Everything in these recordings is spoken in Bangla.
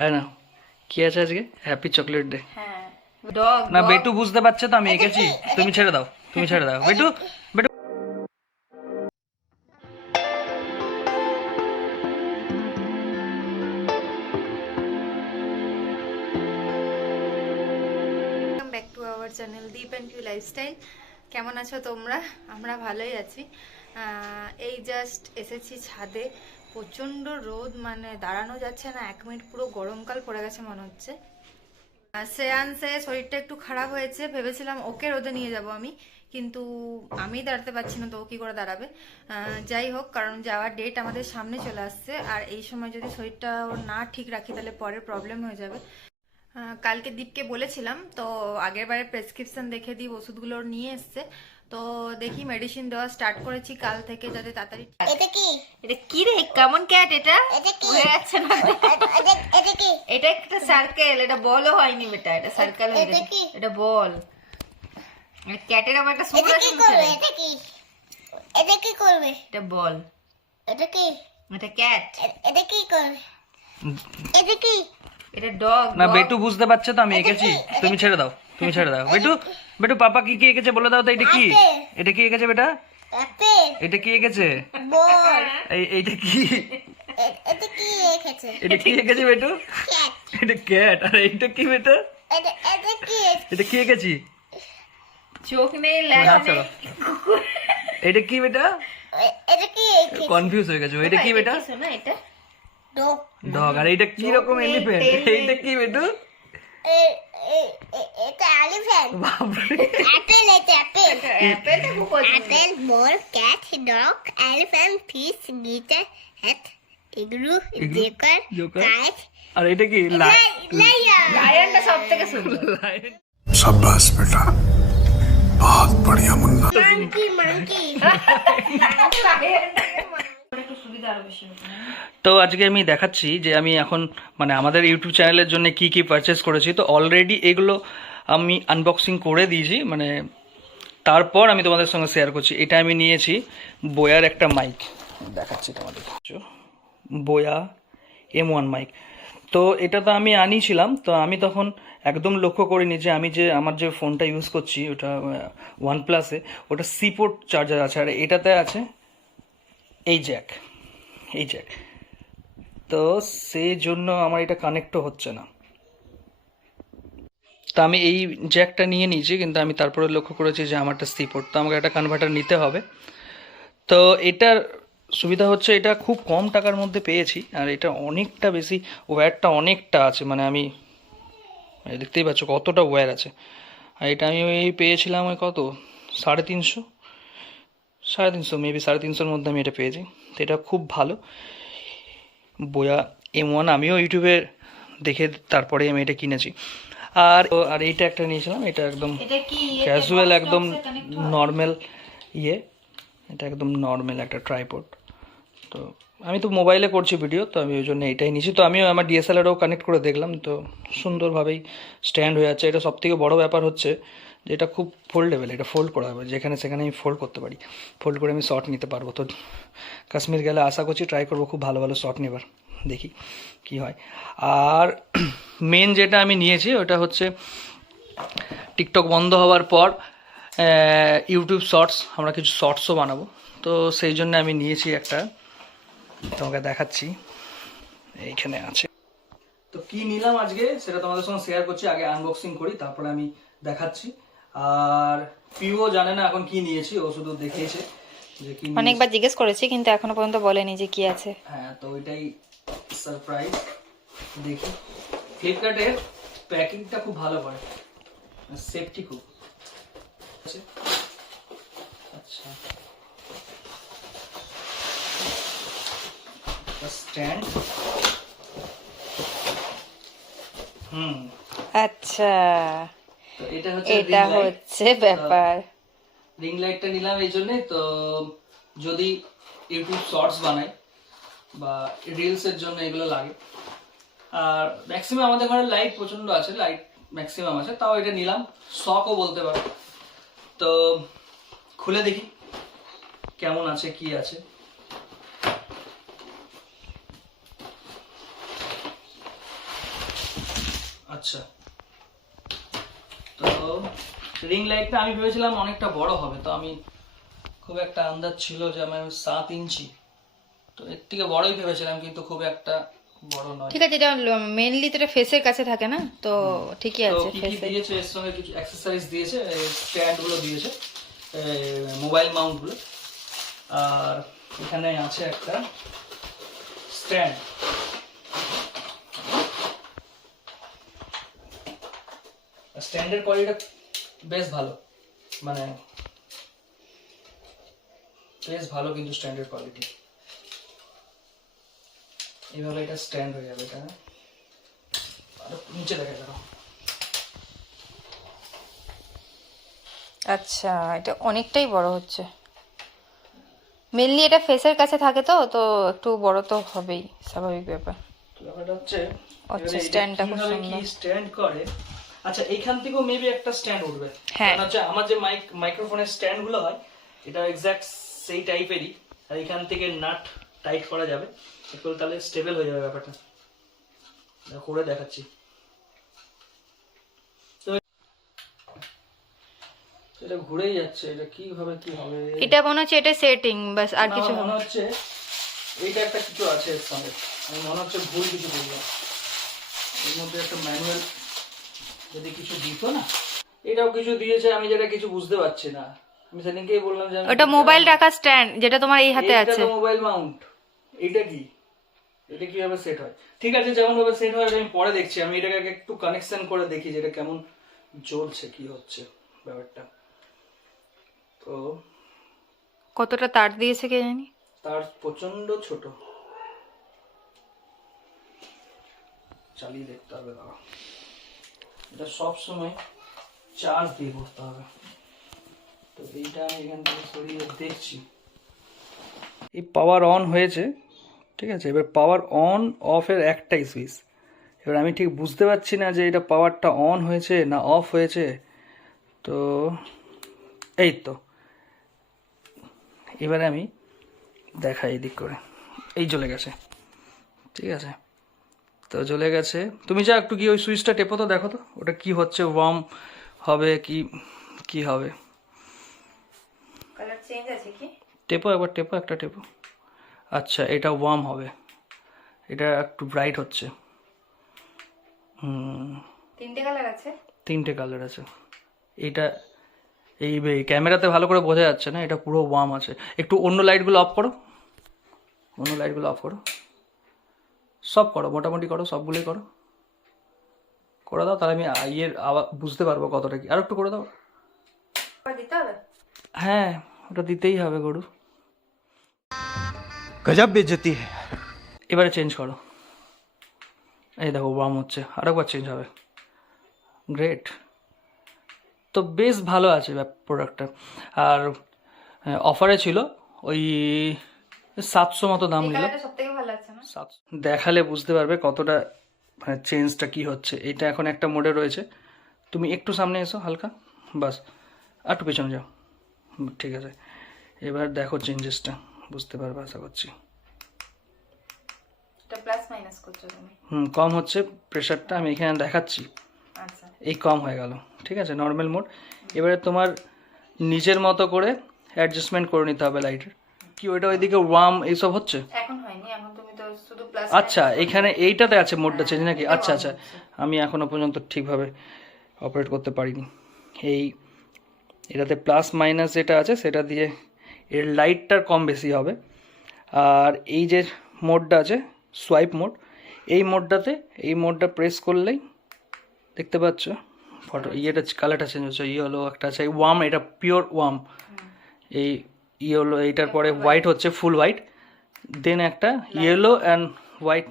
হ্যাঁ না কি আছে আজকে হ্যাপি চকলেট ডে হ্যাঁ ডগ না বেটু বুঝতে পারছে তো আমি এঁকেছি তুমি ছেড়ে দাও বেটু বেটু welcome back to our channel Deep and Q lifestyle. কেমন আছো তোমরা? আমরা ভালোই আছি। এই জাস্ট এসেছি ছাদে। প্রচণ্ড রোদ, মানে দাঁড়ানো যাচ্ছে না, 1 মিনিট পুরো গরমকাল পড়ে গেছে মনে হচ্ছে। শ্রেয়াংসে শরীরটা একটু খারাপ হয়েছে, ভেবেছিলাম ওকে রোদে নিয়ে যাব আমি, কিন্তু আমি দাঁড়াতে পারছি না, তো ও কি করে দাঁড়াবে। যাই হোক, কারণ যাওয়ার ডেট আমাদের সামনে চলে আসছে, আর এই সময় যদি শরীরটা ওর না ঠিক রাখি তাহলে পরে প্রবলেম হয়ে যাবে। কালকে দীপকে বলেছিলাম, তো আগের বারে প্রেসক্রিপশন দেখে দীপ ওষুধগুলো নিয়ে এসছে, তো দেখি মেডিসিন দেওয়া স্টার্ট করেছি কাল থেকে, যাতে তাড়াতাড়ি। এটা কি? এটা কি রে, কেমন ক্যাট এটা? এটা কি? হয়ে যাচ্ছে না। এটা কি? এটা একটা সার্কেল, এটা বলও হয়নি বেটা, এটা সার্কেল হয়ে এটা গেছে। কি? এটা বল। ক্যাটের আবার একটা সুর এটা আছে কি মুখে। করবে? এটা কি? এটা কি করবে? এটা বল। এটা কি? এটা ক্যাট। এটা কি করবে? এটা কি? এটা ডগ। না বেটু বুঝতে পারছে তো আমি এঁকেছি তুমি ছেড়ে দাও বেটু বেটু পাপা কি কি এঁকেছে বলে দাও তো এটা কি এঁকেছে বেটা অ্যাপেল, এটা কি এঁকেছে বল। এইটা কি এটা কি রেখেছে? এটা কি এঁকেছে বেটু ক্যাট। এটা ক্যাট আর এইটা কি বেটা এটা কি? এটা কি এঁকেছি চোখ নেই, ল্যাজ না, নেই। চলো। এটা কি বেটা এটা কি রেখেছে? কনফিউজ হয়ে গেছে এটা কি বেটা কি শোনা এটা? ডগ। ডগ আর এইটা কি রকম এলিফ্যান্ট এইটা কি বেটু এটা এলিফ্যান্ট। বাপরে অ্যাপেল, এটা অ্যাপেল। অ্যাপেলটা খুব পছন্দ। Apple, ball, cat, dog, elephant, fish, guitar, hat, igloo, joker, joker. Kite, আর এটা কি লায়ন। লায়নটা সব থেকে সুন্দর। शाबाश बेटा बहुत बढ़िया मुन्ना মাঙ্কি, মাঙ্কি। একটু সুবিধা আরো বেশি হবে। তো আজকে আমি দেখাচ্ছি যে আমি এখন মানে আমাদের ইউটিউব চ্যানেলের জন্য কি কি পারচেস করেছি। তো অলরেডি এগুলো আমি আনবক্সিং করে দিয়েছি, মানে তারপর আমি তোমাদের সঙ্গে শেয়ার করছি। এটা আমি নিয়েছি বোয়ার একটা মাইক, দেখাচ্ছি তোমাদের। বোয়া M1 মাইক। তো এটা তো আমি আনিয়েছিলাম, তো আমি তখন একদম লক্ষ্য করিনি যে আমি যে আমার যে ফোনটা ইউজ করছি ওটা OnePlus-এ, ওটা সি পোর্ট চার্জার আছে, আর এটাতে আছে এই জ্যাক। তো সেই জন্য আমার এটা কানেক্টও হচ্ছে না। তো আমি এই জ্যাকটা নিয়ে নিয়েছি, কিন্তু আমি তারপরে লক্ষ্য করেছি যে আমারটা সি পোর্ট, তো আমাকে একটা কনভার্টার নিতে হবে। তো এটার সুবিধা হচ্ছে এটা খুব কম টাকার মধ্যে পেয়েছি, আর এটা অনেকটা বেশি, ওয়্যারটা অনেকটা আছে, মানে আমি দেখতেই পাচ্ছ কতটা ওয়্যার আছে। আর এটা আমি ওই পেয়েছিলাম ওই কত 350 মেবি 350-র মধ্যে আমি এটা পেয়েছি। তো এটা খুব ভালো বোয়া M1, আমিও ইউটিউবে দেখে তারপরে আমি এটা কিনেছি। আর এইটা একটা নিয়েছিলাম, এটা একদম এটা কি? ক্যাজুয়াল, একদম নর্মাল এটা একদম নর্মাল একটা ট্রাইপড। তো আমি তো মোবাইলে করছি ভিডিও, তো আমি ওই জন্য এটাই নিয়েছি। তো আমিও আমার DSLR-ও কানেক্ট করে দেখলাম, তো সুন্দরভাবেই স্ট্যান্ড হয়ে যাচ্ছে। এটা সবথেকে বড় ব্যাপার হচ্ছে যে এটা খুব ফোল্ডেবল, এটা ফোল্ড করা হবে, যেখানে সেখানে আমি ফোল্ড করতে পারি, ফোল্ড করে আমি শট নিতে পারবো। তো কাশ্মীর গেলে আশা করছি ট্রাই করবো খুব ভালো ভালো শট নেবার, দেখি কি হয়। আর মেন যেটা আমি নিয়েছি ওটা হচ্ছে টিকটক বন্ধ হওয়ার পর ইউটিউব শর্টস, আমরা কিছু শর্টসও বানাবো, তো সেই জন্য আমি নিয়েছি একটা, তোমাকে দেখাচ্ছি এইখানে আছে। তো কি নিলাম আজকে সেটা তোমাদের সঙ্গে শেয়ার করছি, আগে আনবক্সিং করি তারপরে আমি দেখাচ্ছি। আর পিও জানে না এখন কি নিয়েছি, ও শুধু দেখিয়েছে যে কি নিয়েছি। অনেকবার জিজ্ঞেস করেছি কিন্তু এখনো পর্যন্ত বলেনি যে কি আছে। হ্যাঁ, তো ওইটাই সারপ্রাইজ। দেখি, ফ্লিপকার্টের প্যাকিংটা খুব ভালো করে, সেফটি খুব আছে। আচ্ছা, স্ট্যান্ড। আচ্ছা, তো এটা হচ্ছে এটা হচ্ছে ব্যাপার। রিং লাইটটা নিলাম এই জন্যে, তো যদি ইউটিউব শর্টস বানাই বা রিলসের জন্য এগুলো লাগে। আর ম্যাক্সিমাম আমাদের ঘরে লাইট প্রচণ্ড আছে, লাইট ম্যাক্সিমাম আছে, তাও এটা নিলাম, শখও বলতে পারো। তো খুলে দেখি কেমন আছে কি আছে। আচ্ছা, তো রিং লাইটটা আমি ভেবেছিলাম অনেকটা বড় হবে, তো আমি খুব একটা আন্দাজ ছিল যে আমার 7 ইঞ্চি, তো এর থেকে বড়ই ভেবেছিলাম, কিন্তু খুব একটা বড় নয়। ঠিক আছে, এটা মেইনলি তো এটা ফেসের কাছে থাকে না, তো ঠিকই তো আছে। কি কি দিয়েছে এর সঙ্গে, কিছু অ্যাক্সেসরিজ দিয়েছে, স্ট্যান্ড গুলো দিয়েছে, মোবাইল মাউন্ট গুলো, আর এখানে আছে একটা স্ট্যান্ড। স্ট্যান্ডের কোয়ালিটিটা বেশ ভালো, মানে বেশ ভালো, কিন্তু স্ট্যান্ডের কোয়ালিটি এইভাবে এটা স্ট্যান্ড হয়ে যাবে। এটা আর নিচে দেখা যাবে। আচ্ছা, এটা অনেকটাই বড় হচ্ছে। মেনলি এটা ফেসের কাছে থাকে, তো তো একটু বড় তো হবেই, স্বাভাবিক ব্যাপার। তো ব্যাপারটা হচ্ছে আচ্ছা, এবারে এটা স্ট্যান্ডটা খুব কিভাবে কি সুন্দর। স্ট্যান্ড করে। আচ্ছা, এইখান থেকেও মেবি একটা স্ট্যান্ড উঠবে। হ্যাঁ। কারণ হচ্ছে আমার যে মাইক্রোফোনের স্ট্যান্ড গুলো হয়, এটা এক্স্যাক্ট সেই টাইপেরই, আর এখান থেকে নাট টাইট করা যাবে, একটু তাহলে স্টেবল হয়ে যাবে ব্যাপারটা। করে দেখাচ্ছি। তো এটা ঘুরেই যাচ্ছে, এটা কিভাবে কি হবে। এটা মনে হচ্ছে এটা সেটিং, বাস আর না, কিছু আমার হবে মনে না। হচ্ছে এইটা একটা কিছু আছে এর সঙ্গে, আমি মনে হচ্ছে ভুল কিছু বললাম। এর মধ্যে একটা ম্যানুয়াল যদি কিছু দিত না, এটাও কিছু দিয়েছে, আমি যেটা কিছু বুঝতে পারছি না। আমি সেদিনকেই বললাম যে ওটা মোবাইল রাখার স্ট্যান্ড, যেটা তোমার এই হাতে আছে। মোবাইল মাউন্ট, এইটা কি, এটা কিভাবে সেট হয়? ঠিক আছে, যেমন ভাবে সেট হয় আমি পরে দেখছি। আমি এটাকে আগে একটু কানেকশন করে দেখি যে এটা কেমন জ্বলছে, কি হচ্ছে ব্যাপারটা। তো কতটা তার দিয়েছে কে জানি। তার প্রচন্ড ছোট, চালিয়ে দেখতে হবে। দাঁড়া, এটা সব সময় চার্জ দিয়ে করতে হবে। তো এইটা আমি এখান থেকে সরিয়ে দেখছি। এই পাওয়ার অন হয়েছে, ঠিক আছে। এবার পাওয়ার অন অফের একটাই সুইচ। এবার আমি ঠিক বুঝতে পারছি না যে এটা পাওয়ারটা অন হয়েছে না অফ হয়েছে। তো এই তো, এবারে আমি দেখাই এদিক করে, এই জ্বলে গেছে, ঠিক আছে। তো জ্বলে গেছে, তুমি যা একটু কি ওই সুইচটা টেপো তো, দেখো তো ওটা কি হচ্ছে, ওয়ার্ম হবে কি কি হবে। কালার চেঞ্জ আছে কি? টেপো একবার, টেপো একটা টেপো। আচ্ছা, এটা ওয়ার্ম হবে, এটা একটু ব্রাইট হচ্ছে। তিনটে কালার আছে। তিনটে কালার আছে। এইটা এই ক্যামেরাতে ভালো করে বোঝা যাচ্ছে না, এটা পুরো ওয়ার্ম আছে। একটু অন্য লাইটগুলো অফ করো, অন্য লাইটগুলো অফ করো, সব করো, মোটামুটি করো, সবগুলোই করো, করে দাও। তাহলে আমি ইয়ের আবার বুঝতে পারবো কতটা কি। আর একটু করে দাও। দিতে হবে। হ্যাঁ, ওটা দিতেই হবে গরু। गजब बेइज्जती है। এবারে চেঞ্জ করো, এই দেখো ওয়ার্ম হচ্ছে, আরেকবার চেঞ্জ হবে। গ্রেট, তো বেশ ভালো আছে প্রোডাক্টটা। আর অফারে ছিল ওই 700 মতো দাম নিল। কালারটা সবথেকে ভালো লাগছে না? দেখালে বুঝতে পারবে কতটা মানে চেঞ্জটা কি হচ্ছে। এটা এখন একটা মোডে রয়েছে, তুমি একটু সামনে এসো হালকা, বাস, আর একটু পেছনে যাও, ঠিক আছে। এবার দেখো চেঞ্জেসটা, বুঝতে পারবে আশা করছি। এটা প্লাস মাইনাস করছো তুমি? কম হচ্ছে প্রেশারটা, আমি এখানে দেখাচ্ছি, আচ্ছা, এই কম হয়ে গেল, ঠিক আছে, নর্মাল মোড। এবারে তোমার নিজের মতো করে অ্যাডজাস্টমেন্ট করে নিতে হবে লাইটের। কি ওইটা ওইদিকে ওয়ার্ম এইসব হচ্ছে? এখন হয়নি, এখন তুমি তো শুধু প্লাস। আচ্ছা, এখানে এইটাতে আছে মোডটা চেঞ্জ নাকি? আচ্ছা আচ্ছা, আমি এখনো পর্যন্ত ঠিকভাবে অপারেট করতে পারিনি। এই এটাতে প্লাস মাইনাস যেটা আছে সেটা দিয়ে এর লাইটটার কম বেশি হবে। আর এই যে মোডটা আছে সোয়াইপ মোড, এই মোডটা প্রেস করলেই দেখতে পাচ্ছ ফটো ইয়েটা কালারটা চেঞ্জ হচ্ছে। ইয়েলো একটা আছে ওয়ার্ম, এটা পিওর ওয়ার্ম। এই ইয়েলো, এইটার পরে হোয়াইট হচ্ছে, ফুল হোয়াইট, দেন একটা ইয়েলো অ্যান্ড হোয়াইট।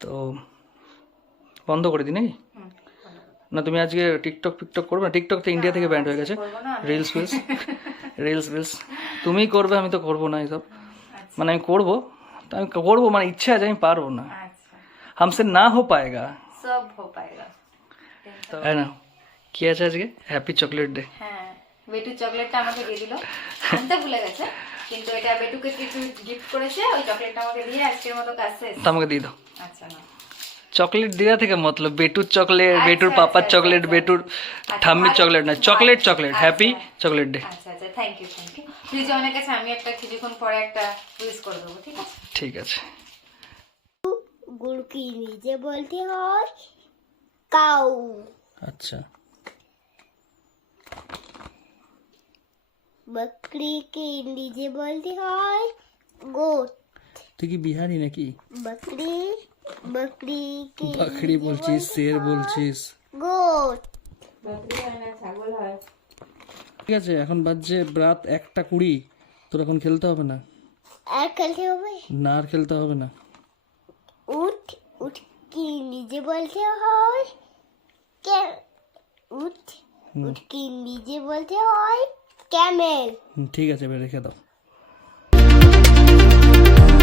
তো বন্ধ করে দিই নাকি? না তুমি আজকে টিকটক করবে না? টিকটক তো ইন্ডিয়া থেকে ব্যান্ড হয়ে গেছে। রিলস তুমি করবে, আমি তো করবো না এসব। মানে আমি করবো, মানে ইচ্ছা আছে, আমি পারবো না, হামসে না হো পায়েগা, সব হো পায়েগা। তাই না? কি আছে আজকে? Happy chocolate day. হ্যাঁ, বেটু চকলেটটা আমাকে দিয়ে দিল, আনতে ভুলে গেছে, কিন্তু এটা বেটুকে কিছু গিফট করেছে, ওই চকলেটটা আমাকে দিয়ে আজকের মতো কাজ শেষ। তো আমাকে দিয়ে দাও। আচ্ছা না, চকলেট দেওয়া থেকে মতলব বেটুর চকলেট, বেটুর পাপার চকলেট, বেটুর ঠাম্মির চকলেট না, chocolate chocolate. Happy chocolate day. আচ্ছা আচ্ছা, থ্যাংক ইউ থ্যাংক ইউ। রিজওয়ানের কাছে আমি একটা কিছুক্ষণ পরে একটা উইশ করে দেবো, ঠিক আছে? ঠিক আছে। गुड़ की नीचे बोलते हैं काऊ। আচ্ছা, बकरी की नीचे बोलते हैं गोट। তুই কি বিহারি নাকি? बकरी बकरी की বাকরি বলছিস, শের বলছিস। गोट। ঠিক আছে, এখন বাজছে রাত 1:20। তোর এখন খেলতে হবে না। और खेलते हुए না আর খেলতে হবে না। उठ उठ की नीचे बोलते हैं क्या? उठ उठ की नीचे बोलते हैं कैमेल। ঠিক আছে, এবার রেখে দাও।